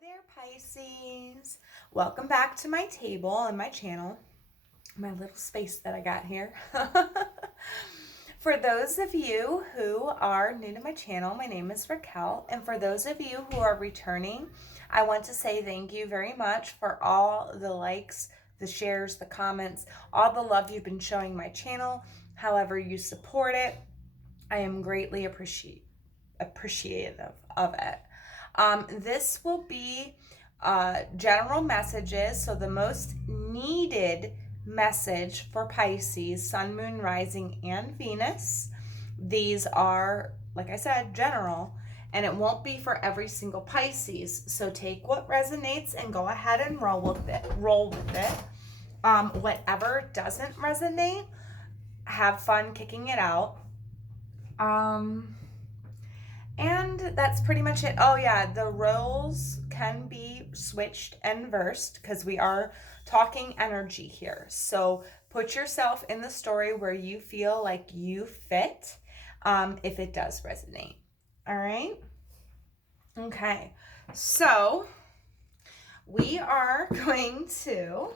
there, Pisces. Welcome back to my table and my channel, my little space that I got here. For those of you who are new to my channel, my name is Racquel, and for those of you who are returning, I want to say thank you very much for all the likes, the shares, the comments, all the love you've been showing my channel, however you support it. I am greatly appreciative of it. This will be general messages, so the most needed message for Pisces, Sun, Moon, Rising, and Venus. These are, like I said, general, and it won't be for every single Pisces. So take what resonates and go ahead and roll with it. Whatever doesn't resonate, have fun kicking it out. And that's pretty much it. Oh yeah, the roles can be switched and versed because we are talking energy here. So put yourself in the story where you feel like you fit, if it does resonate. All right? Okay, so we are going to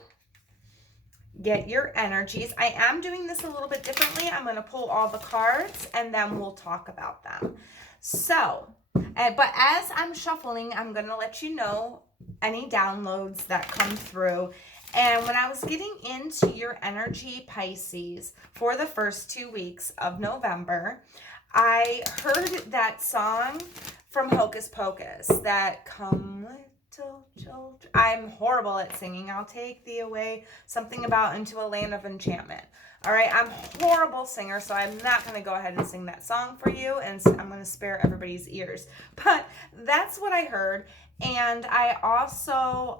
get your energies. I am doing this a little bit differently. I'm going to pull all the cards and then we'll talk about them. So, but as I'm shuffling, I'm going to let you know any downloads that come through. And when I was getting into your energy, Pisces, for the first 2 weeks of November, I heard that song from Hocus Pocus, that "Come Little Children." I'm horrible at singing. I'll take thee away. Something about into a land of enchantment. All right, I'm a horrible singer, so I'm not going to go ahead and sing that song for you, and I'm going to spare everybody's ears. But that's what I heard, and I also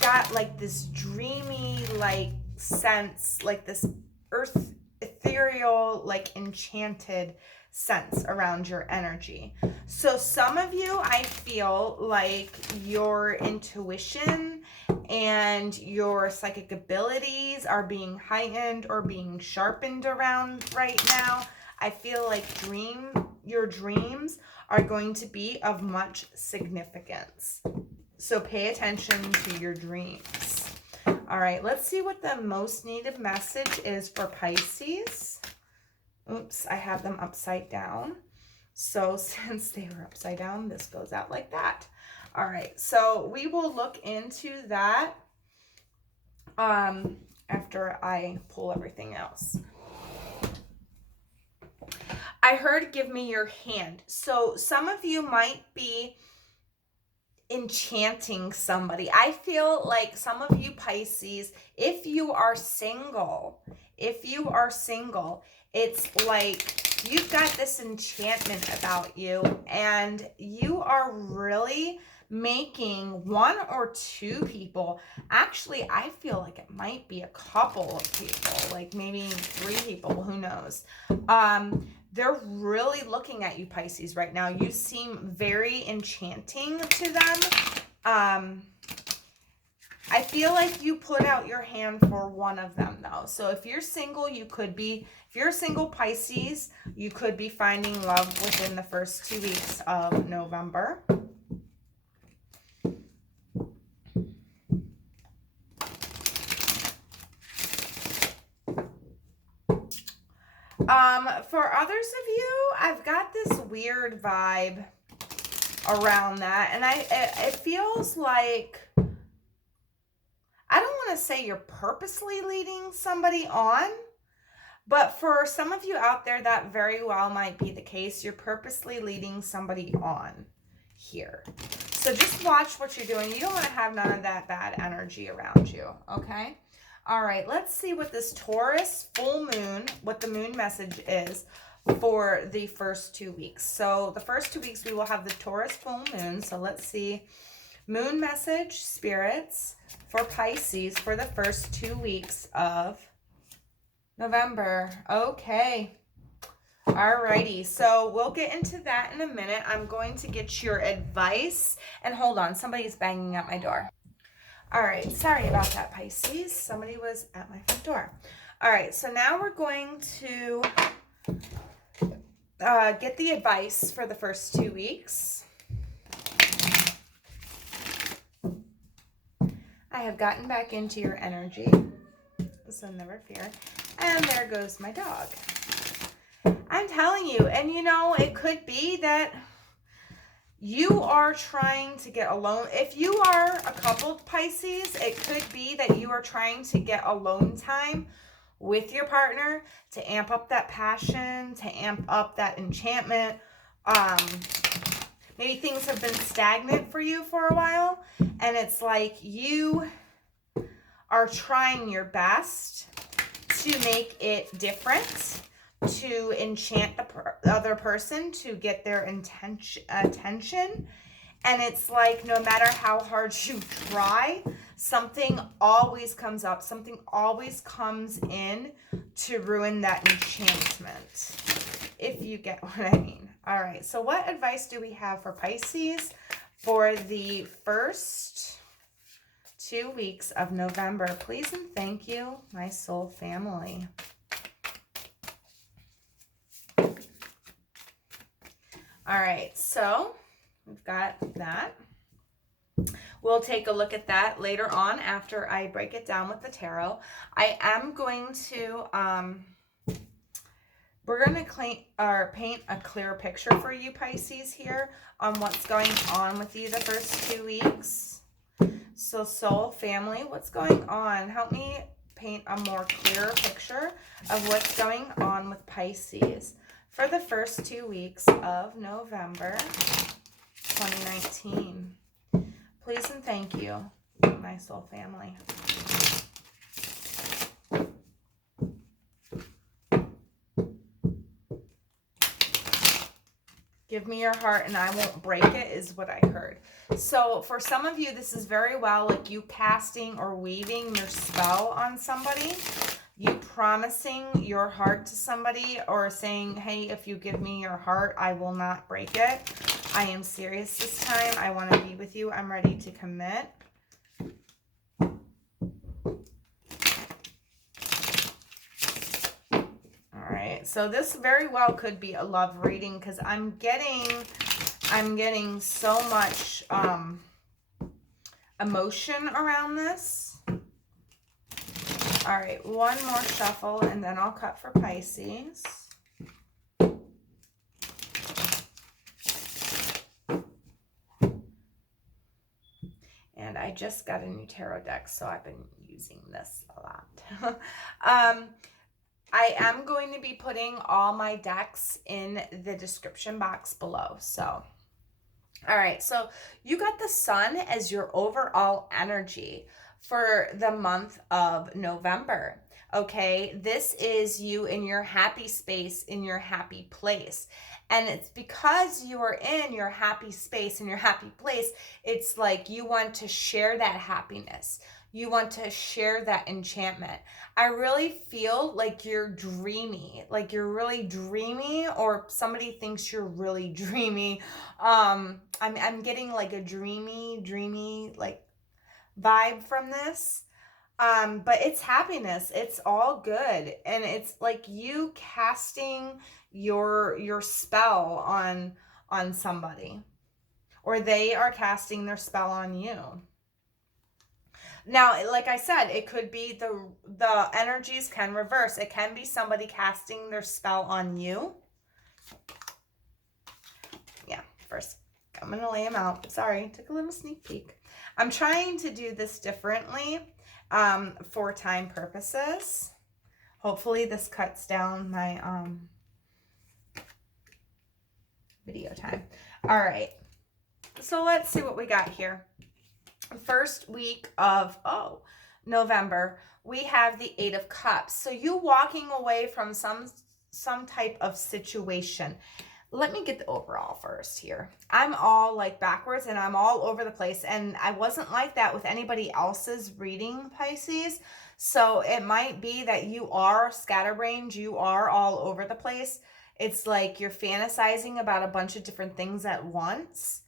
got like this dreamy like sense, like this earth ethereal, like enchanted sense around your energy. So some of you, I feel like your intuition and your psychic abilities are being heightened or being sharpened around right now. I feel like your dreams are going to be of much significance. So pay attention to your dreams. All right, let's see what the most needed message is for Pisces. Oops, I have them upside down. So since they were upside down, this goes out like that. All right, so we will look into that after I pull everything else. I heard give me your hand. So some of you might be enchanting somebody. I feel like some of you Pisces, if you are single, it's like you've got this enchantment about you, and you are really making one or two people, actually I feel like it might be a couple of people, like maybe 3 people, who knows. They're really looking at you, Pisces, right now. You seem very enchanting to them. I feel like you put out your hand for one of them, though. So if you're single, if you're a single Pisces, you could be finding love within the first 2 weeks of November. For others of you, I've got this weird vibe around that, and it feels like, I don't want to say you're purposely leading somebody on, but for some of you out there, that very well might be the case. You're purposely leading somebody on here. So just watch what you're doing. You don't want to have none of that bad energy around you, okay? All right, let's see what this Taurus full moon, what the moon message is for the first 2 weeks. So the first 2 weeks, we will have the Taurus full moon. So let's see. Moon message, spirits, for Pisces for the first 2 weeks of November. Okay. Alrighty, so we'll get into that in a minute. I'm going to get your advice. And hold on, somebody's banging at my door. All right, sorry about that, Pisces. Somebody was at my front door. All right, so now we're going to get the advice for the first 2 weeks. I have gotten back into your energy, so never fear. And there goes my dog. I'm telling you, and you know, it could be that you are trying to get alone. If you are a couple Pisces, it could be that you are trying to get alone time with your partner to amp up that passion, to amp up that enchantment. Maybe things have been stagnant for you for a while, and it's like you are trying your best to make it different, to enchant the other person, to get their attention. And it's like no matter how hard you try, something always comes up. Something always comes in to ruin that enchantment, if you get what I mean. All right, so what advice do we have for Pisces for the first 2 weeks of November? Please and thank you, my soul family. All right, so we've got that. We'll take a look at that later on after I break it down with the tarot. I am going to, we're going to paint a clear picture for you, Pisces, here on what's going on with you the first 2 weeks. So soul family, what's going on? Help me paint a more clearer picture of what's going on with Pisces for the first 2 weeks of November 2019. Please and thank you, my soul family. Give me your heart and I won't break it is what I heard. So for some of you, this is very well like you casting or weaving your spell on somebody. You promising your heart to somebody or saying, hey, if you give me your heart, I will not break it. I am serious this time. I want to be with you. I'm ready to commit. All right. So this very well could be a love reading because I'm getting so much emotion around this. All right, one more shuffle and then I'll cut for Pisces. And I just got a new tarot deck, so I've been using this a lot. I am going to be putting all my decks in the description box below. So, all right, so you got the sun as your overall energy for the month of November. Okay, this is you in your happy space, in your happy place. And it's because you are in your happy space, in your happy place, it's like you want to share that happiness. You want to share that enchantment. I really feel like you're dreamy, like you're really dreamy, or somebody thinks you're really dreamy. I'm getting like a dreamy like vibe from this. But it's happiness. It's all good. And it's like you casting your spell on somebody, or they are casting their spell on you. Now, like I said, it could be the energies can reverse. It can be somebody casting their spell on you. Yeah, first I'm going to lay them out. Sorry, took a little sneak peek. I'm trying to do this differently for time purposes. Hopefully this cuts down my video time. All right, so let's see what we got here. First week of November, we have the 8 of Cups. So you walking away from some type of situation. Let me get the overall first here. I'm all like backwards and I'm all over the place, and I wasn't like that with anybody else's reading, Pisces. So it might be that you are scatterbrained, you are all over the place. It's like you're fantasizing about a bunch of different things at once.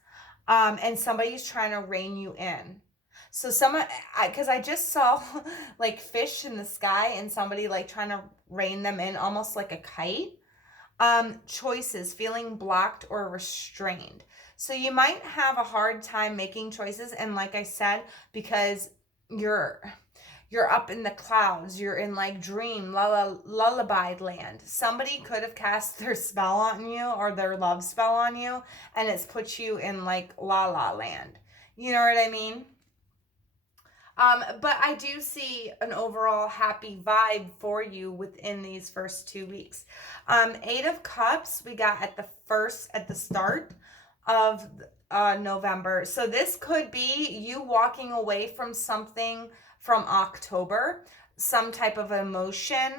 And somebody's trying to rein you in. So because I just saw like fish in the sky and somebody like trying to rein them in almost like a kite. Choices, feeling blocked or restrained. So you might have a hard time making choices. And like I said, because you're up in the clouds. You're in like dream, lullaby land. Somebody could have cast their spell on you or their love spell on you, and it's put you in like la la land. You know what I mean? But I do see an overall happy vibe for you within these first 2 weeks. 8 of Cups we got at the start of November. So this could be you walking away from something from October, some type of emotion,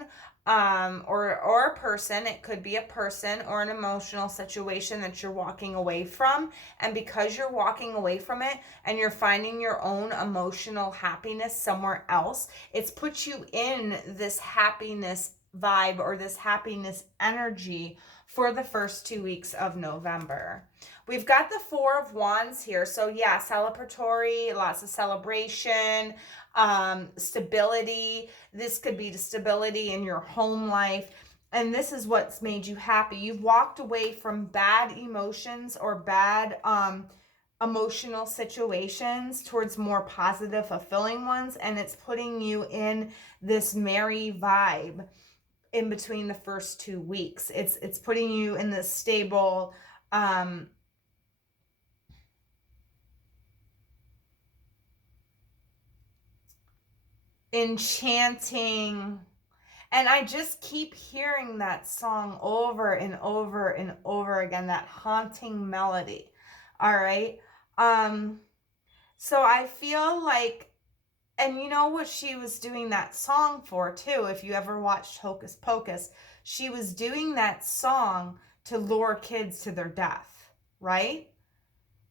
or a person. It could be a person or an emotional situation that you're walking away from. And because you're walking away from it and you're finding your own emotional happiness somewhere else, it's put you in this happiness vibe or this happiness energy for the first 2 weeks of November. We've got the Four of Wands here. So yeah, celebratory, lots of celebration, stability. This could be the stability in your home life. And this is what's made you happy. You've walked away from bad emotions or bad emotional situations towards more positive, fulfilling ones. And it's putting you in this merry vibe in between the first 2 weeks. It's putting you in this stable, enchanting, and I just keep hearing that song over and over and over again, that haunting melody. All right. So I feel like, and you know what she was doing that song for too, if you ever watched Hocus Pocus, she was doing that song to lure kids to their death, right?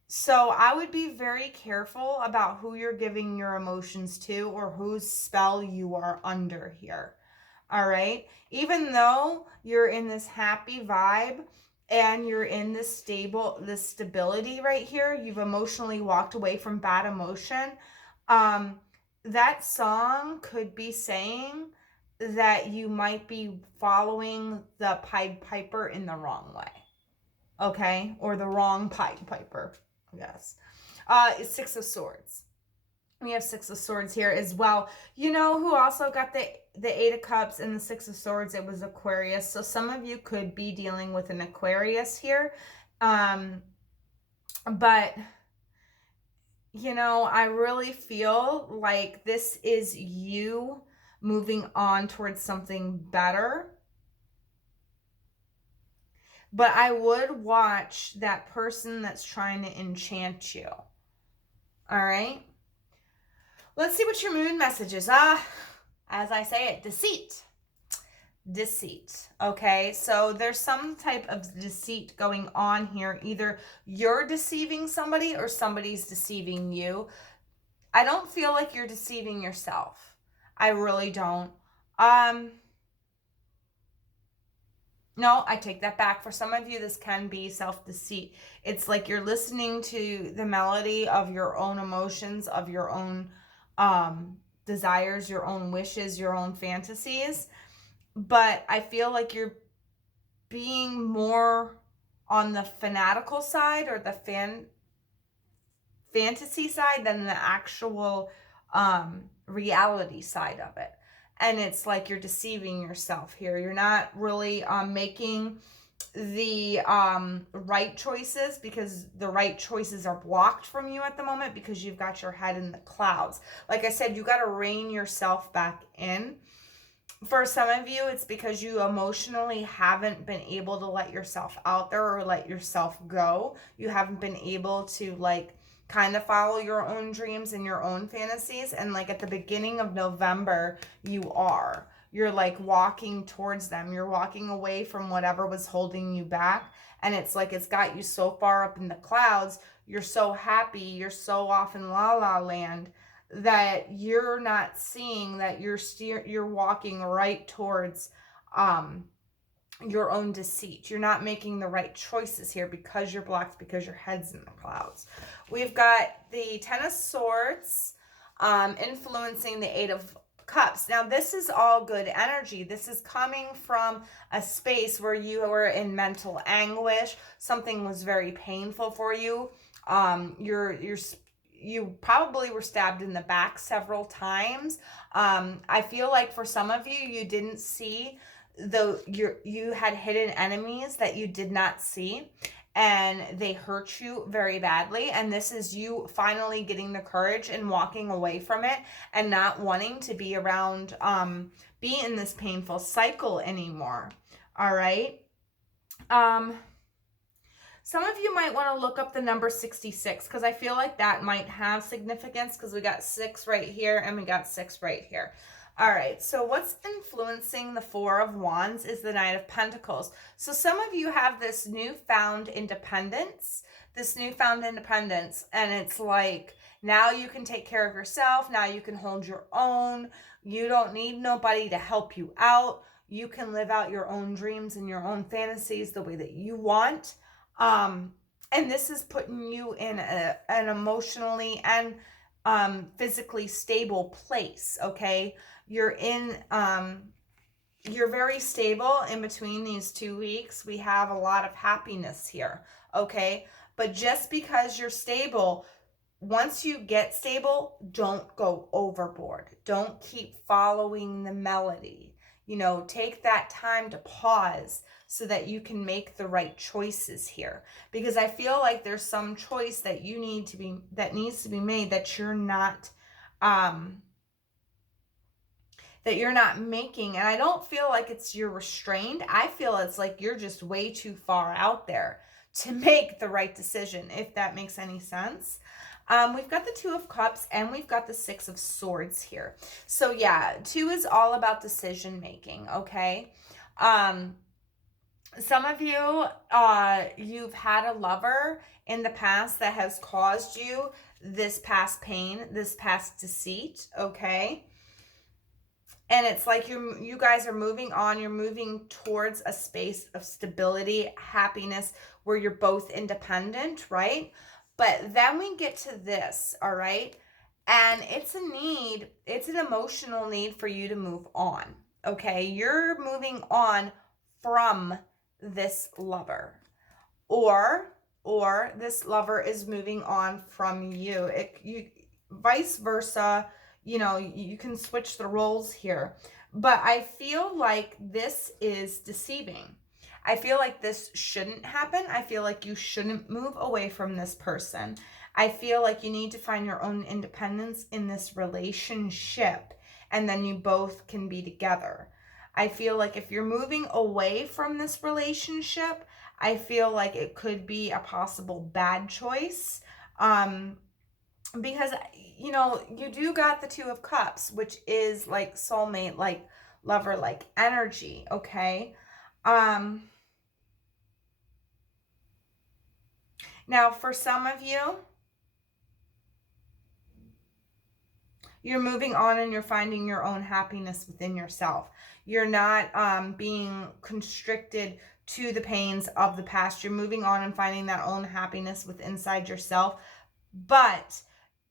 So I would be very careful about who you're giving your emotions to or whose spell you are under here. All right. Even though you're in this happy vibe and you're in this stability right here, you've emotionally walked away from bad emotion. That song could be saying that you might be following the Pied Piper in the wrong way. Okay. Or the wrong Pied Piper. Yes. It's Six of Swords. We have Six of Swords here as well. You know who also got the Eight of Cups and the Six of Swords? It was Aquarius. So some of you could be dealing with an Aquarius here. But, you know, I really feel like this is you moving on towards something better. But I would watch that person that's trying to enchant you. All right? Let's see what your moon message is. As I say it, deceit. Deceit. Okay, so there's some type of deceit going on here. Either you're deceiving somebody or somebody's deceiving you. I don't feel like you're deceiving yourself. I really don't. No, I take that back. For some of you, this can be self-deceit. It's like you're listening to the melody of your own emotions, of your own desires, your own wishes, your own fantasies. But I feel like you're being more on the fanatical side or the fantasy side than the actual reality side of it. And it's like you're deceiving yourself here. You're not really making the right choices because the right choices are blocked from you at the moment because you've got your head in the clouds. Like I said, you got to rein yourself back in. For some of you, it's because you emotionally haven't been able to let yourself out there or let yourself go. You haven't been able to like kind of follow your own dreams and your own fantasies. And like at the beginning of November, you're like walking towards them. You're walking away from whatever was holding you back. And it's like, it's got you so far up in the clouds. You're so happy. You're so off in la la land that you're not seeing that you're walking right towards, your own deceit. You're not making the right choices here because you're blocked, because your head's in the clouds. We've got the Ten of Swords influencing the Eight of Cups. Now, this is all good energy. This is coming from a space where you were in mental anguish. Something was very painful for you. you probably were stabbed in the back several times. I feel like for some of you, you didn't see you had hidden enemies that you did not see, and they hurt you very badly. And this is you finally getting the courage and walking away from it and not wanting to be around, be in this painful cycle anymore. All right. Some of you might want to look up the number 66 because I feel like that might have significance because we got 6 right here and we got 6 right here. All right, so what's influencing the 4 of Wands is the Knight of Pentacles. So some of you have this newfound independence, and it's like now you can take care of yourself. Now you can hold your own. You don't need nobody to help you out. You can live out your own dreams and your own fantasies the way that you want. And this is putting you in an emotionally and physically stable place, okay? You're very stable in between these 2 weeks. We have a lot of happiness here, okay? But just because you're stable, once you get stable, don't go overboard. Don't keep following the melody. You know, take that time to pause so that you can make the right choices here. Because I feel like there's some choice that needs to be made that you're not making. And I don't feel like it's you're restrained. I feel it's like you're just way too far out there to make the right decision, if that makes any sense. We've got the 2 of Cups and we've got the 6 of Swords here. So yeah, 2 is all about decision making, okay? Some of you, you've had a lover in the past that has caused you this past pain, this past deceit, okay? And it's like you guys are moving on. You're moving towards a space of stability, happiness, where you're both independent, right? But then we get to this, all right? And it's an emotional need for you to move on, okay? You're moving on from this lover. Or this lover is moving on from you. Vice versa, you know, you can switch the roles here. But I feel like this is deceiving. I feel like this shouldn't happen. I feel like you shouldn't move away from this person. I feel like you need to find your own independence in this relationship, and then you both can be together. I feel like if you're moving away from this relationship, I feel like it could be a possible bad choice. Because, you know, you do got the 2 of Cups, which is like soulmate, like lover, like energy, okay? Now, for some of you, you're moving on and you're finding your own happiness within yourself. You're not being constricted to the pains of the past. You're moving on and finding that own happiness within inside yourself. But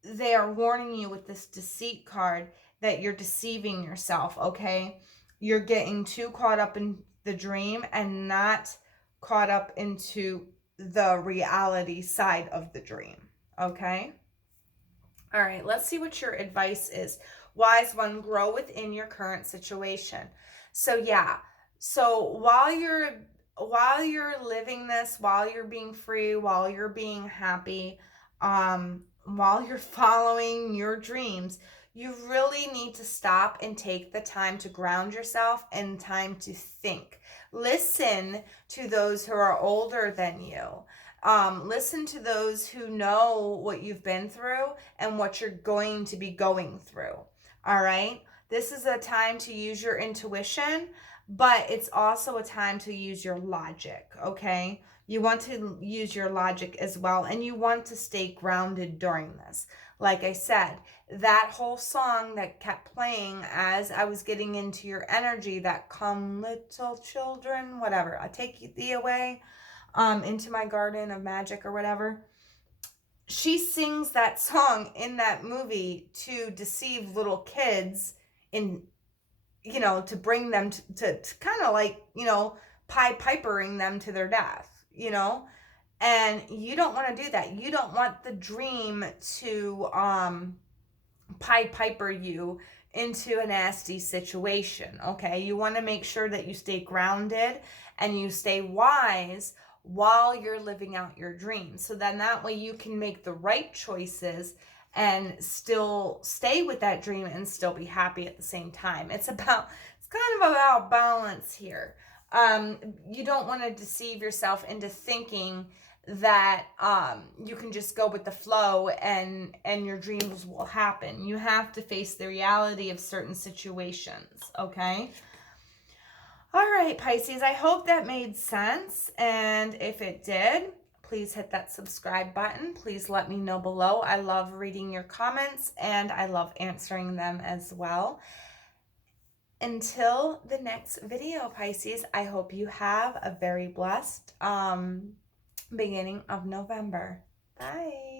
they are warning you with this deceit card that you're deceiving yourself, okay? You're getting too caught up in the dream and not caught up into the reality side of the dream, okay? All right, let's see what your advice is. Wise one, grow within your current situation. So yeah, so while you're living this, while you're being free, while you're being happy, while you're following your dreams, you really need to stop and take the time to ground yourself and time to think. Listen to those who are older than you. Listen to those who know what you've been through and what you're going to be going through. All right? This is a time to use your intuition, but it's also a time to use your logic, okay? You want to use your logic as well, and you want to stay grounded during this. Like I said, that whole song that kept playing as I was getting into your energy, that "Come Little Children," whatever, "I take thee away into my garden of magic," or whatever. She sings that song in that movie to deceive little kids, in, you know, to bring them to kind of like, you know, pipering them to their death, you know. And you don't want to do that. You don't want the dream to Pied Piper you into a nasty situation, okay? You want to make sure that you stay grounded and you stay wise while you're living out your dream. So then that way you can make the right choices and still stay with that dream and still be happy at the same time. It's kind of about balance here. You don't want to deceive yourself into thinking that you can just go with the flow and your dreams will happen. You have to face the reality of certain situations, okay? All right, Pisces, I hope that made sense. And if it did, please hit that subscribe button. Please let me know below. I love reading your comments and I love answering them as well. Until the next video, Pisces, I hope you have a very blessed beginning of November. Bye.